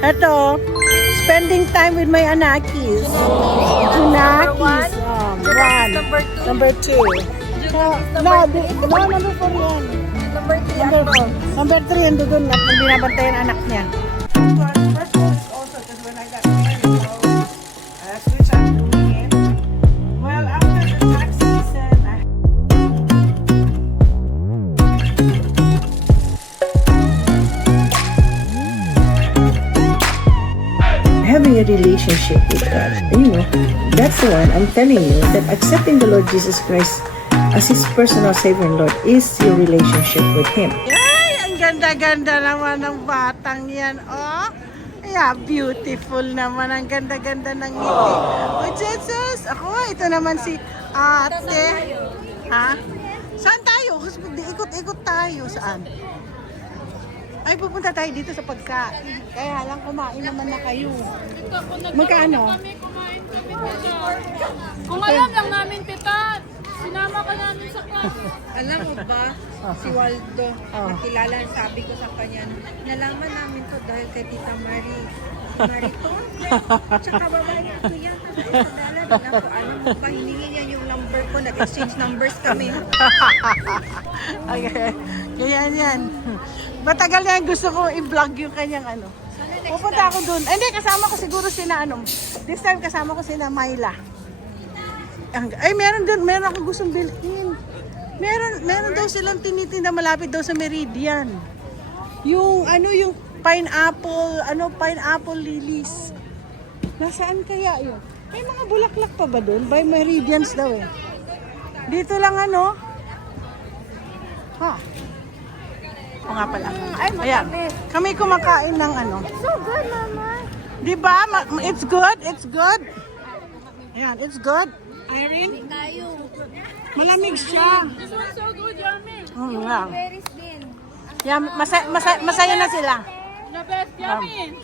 Ito, spending time with my anakis. Junakis. One. Number two. No, number four yan. Number four. Number three, yan doon na binabantayan anak niya. Also, because when I got married, switch I'm doing it. Well, after the tax season, having a relationship with God, that's the one I'm telling you, that accepting the Lord Jesus Christ as His personal Savior and Lord is your relationship with Him. Ay, ang ganda-ganda naman ng batang yan, oh. Yeah, beautiful naman. Ang ganda-ganda ng ngiti. Oh, Jesus! Ako, ito naman si ate. Ha? Saan tayo? Ikot-ikot tayo. Saan? Ay, pupunta tayo dito sa pagkain. Kaya lang kumain naman na kayo. Magkano? Kung alam lang namin, tita, sinama ka namin sa class. Alam mo ba, si Waldo, nakilala, sabi ko sa kanya, nalaman namin to dahil kay Tita Mariton. Tsaka babae ko yan. Nadala din ako. Alam mo ba, hiningi niya yung number ko. Nag-exchange numbers kami. Okay. Yan. Matagal na yan gusto ko i-vlog yung kanyang ano. Pupunta ako dun. Hindi, kasama ko siguro sina This time kasama ko sina Myla. Ay, meron akong gustong bilhin. Meron daw silang tinitinda malapit daw sa Meridian. Yung pineapple lilies. Nasaan kaya yun? May mga bulaklak pa ba doon? By Meridians daw eh. Dito lang Ha? O nga pala. Ayan. Kami kumakain ng So good, mama. Diba? It's good? It's good? Ayan, it's good. Irene? Tayo. Malamig siya. This one's so good, yummy. Yeah. Berries din. Yeah, masaya na sila. The best, yummy.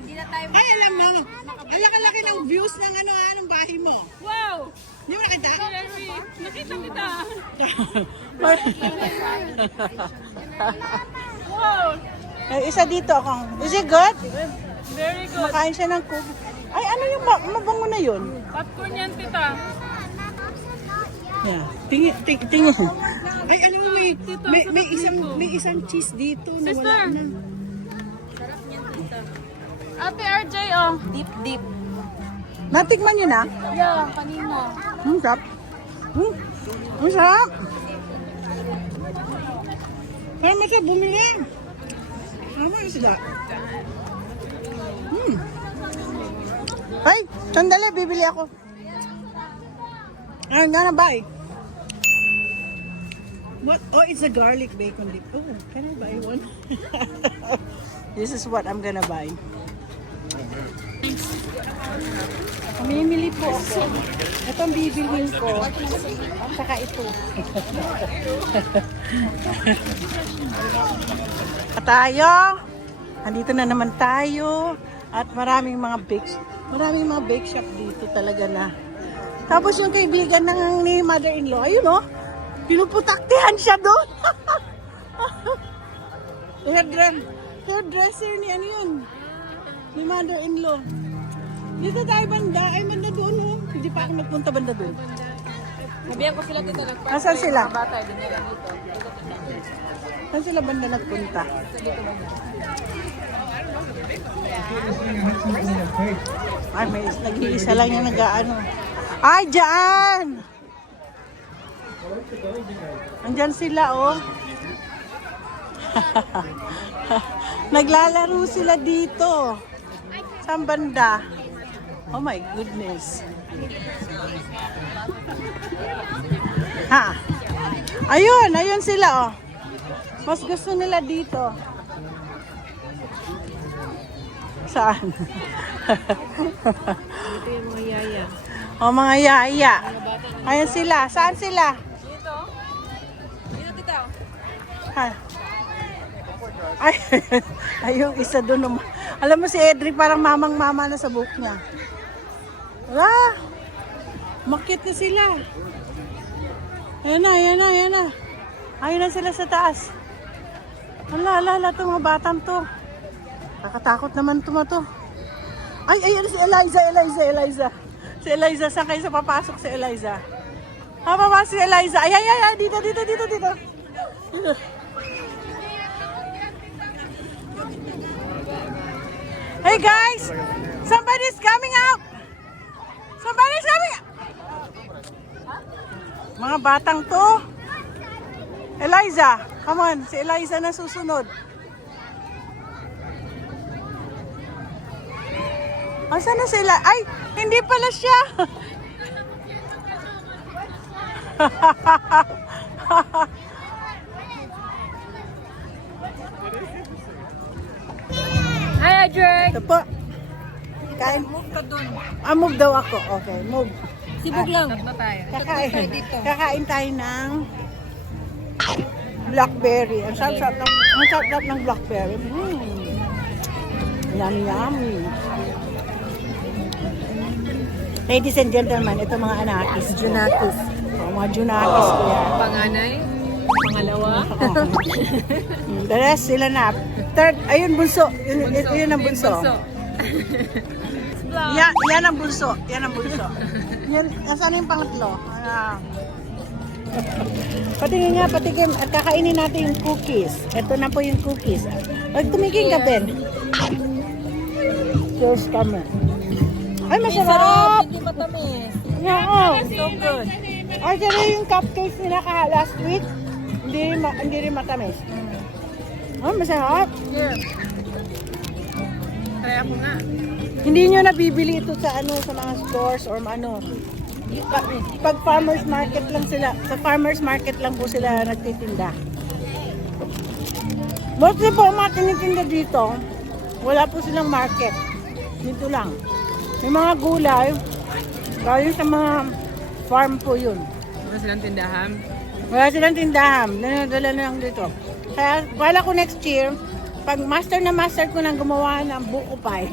Hindi na tayo. Ay, alam mo. Ang laki-laki ng views ng ng bahay mo. Wow! Di mo nakita? Nakita kita. Wow! Isa dito akong. Is it good? Very good. Makain siya ng kubo. Ay, ano yung mabango na yun? Popcorn yan, tita. Yeah. Tingin. Ay, alam mo, may isang cheese dito na Sister. wala na. Ate RJ, oh. Deep. Natikman nyo na? Yeah, kanina. Ang sarap. Ang sarap. Parang masarap bumili. Ano yung sila? Ay, sandali, bibili ako. I'm gonna buy. What? Oh, it's a garlic bacon dip. Oh, can I buy one? This is what I'm gonna buy. Mamimili po ako. Ito ang bibilhin ko. Saka ito. Tayo. Andito na naman tayo. At maraming mga bake shop dito talaga na. Tapos yung kaibigan ni mother-in-law, ayun o. Pinuputaktihan siya doon. Hairdresser ni ni mother-in-law. Dito tayo banda. Ay, banda doon o. Hindi pa ako nagpunta banda doon. Sabihan ko sila dito. Asan sila? Bata, din nila dito. Saan sila banda nagpunta? Ay, may nag-iisa lang yung nag-ano. Ay, dyan! Andyan sila, oh. Naglalaro sila dito. Saan banda? Oh my goodness. Ha? Ayun sila, oh. Mas gusto nila dito. Saan? Ito yung mga yaya. O, mga yaya. Ayan sila. Saan sila? Dito? Dito, tita. Ha? Ay, yung isa doon. Alam mo si Edric parang mamang-mama na sa buhok niya. Wala. Makit na sila. Ayan na. Ayun na sila sa taas. Ala, itong mga batang to. Nakatakot naman to. Ay, ano si Eliza. Si Eliza, saan kayo sa papasok si Eliza? Papasok si Eliza. Ay, dito. Hey guys! Somebody's coming out! Mga batang to. Eliza, come on. Si Eliza na susunod. Asan na sila? Ay, hindi pala siya. Hi, Adrian! Ito po. Kain. Move ka dun. Move daw ako. Okay, move. Sibog lang. Kakain tayo ng blackberry. Ang sarap ng blackberry. Yummy. Ladies and gentlemen, ito mga anakis. Junakis. Mga junakis ko yan. Panganay? Pangalawa? The rest, sila na. Third, ayun bunso. Yun ang bunso. Yan ang bunso. Yan, nasaan yung pangatlo? Patingin at kakainin natin yung cookies. Ito na po yung cookies. Pag tumigil ka din. Cheers kami. Ay, masarap! Hindi matamis. Oo. So good. Ay, sila yung cupcakes nila last week. Hindi rin matamis. Oh, masarap. Here. Try ako nga. Hindi nyo nabibili ito sa mga stores or ano. Pag farmers market lang sila, sa farmers market lang po sila nagtitinda. Mostly po mga tinitinda dito, wala po silang market. Dito lang. May mga gulay, galing sa mga farm po yun. Wala silang tindahan? Wala silang tindahan, nanadala na lang dito. Kaya wala ko next year, pag master ko nang gumawa ng buko pie.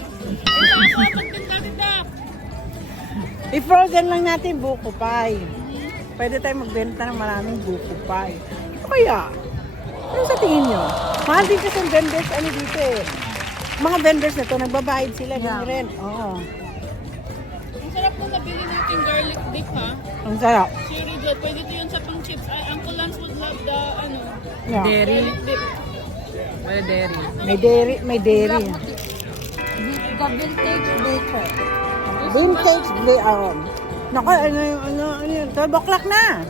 I-frozen lang natin buko pie. Pwede tayo magbenta ng maraming buko pie. Kaya, ano sa tingin nyo? Mahal din kasi yung vendors dito eh. Mga vendors na to, nagbabayad sila ng rent. Oo. Ang sarap po nabili natin garlic dip, ha? Ang sarap. Cherry jet. Pwede ito yun sa pang chips. Ay, Uncle Lance would love the, Yeah. garlic dip. Wala dairy. May dairy. The vintage baker. Vintage Naku, ano yun? 12 o'clock na.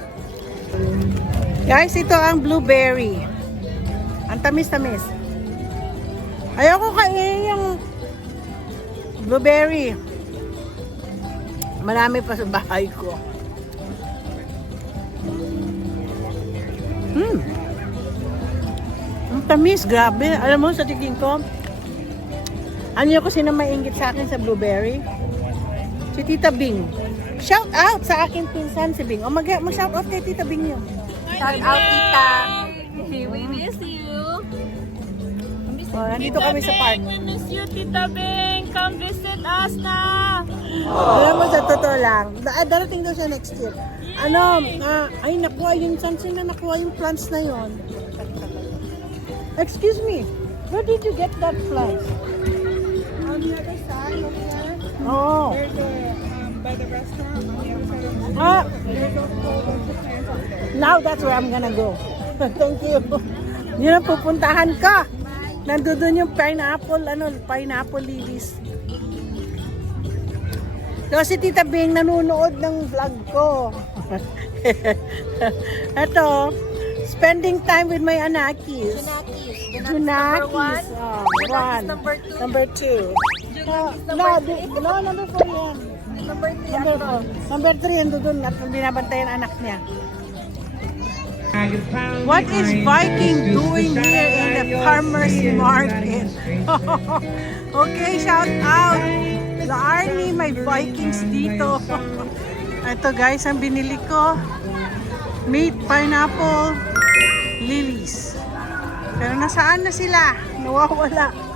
Guys, ito ang blueberry. Ang tamis-tamis. Ayoko kainin yung blueberry. Marami pa sa bahay ko. Ang tamis, grabe. Alam mo, sa tingin ko, ano yung kasi na mainggit sa akin sa blueberry? Si Tita Bing. Shout out sa akin pinsan si Bing. O mag-shout out kay Tita Bing yun. Shout out, tita. We miss you. O, nandito kami sa park. We miss you, Tita Bing. Come visit us na. Alam mo, sa totoo lang, darating daw siya next year. Ay nakuha yung chance na nakuha yung plants na yon. Excuse me, where did you get that plants? On the other side, over there, Oh. there's by the restaurant on the outside of the street. There's a whole bunch of plants out there. Now that's where I'm gonna go. Thank you. Yun ang pupuntahan ka. Nandun yung pineapple lilies. So si Tita Bing nanonood ng vlog ko. Ito, spending time with my anakis. Junakis. Oh, one. Number two. No, number 4 yan. Number 3 yan doon at binabantayan anak niya. What is Viking doing here in the farmer's market? Okay, shout out. The army, may Vikings dito. Ito guys, ang binili ko. Meat, pineapple, lilies. Pero nasaan na sila? Nawawala.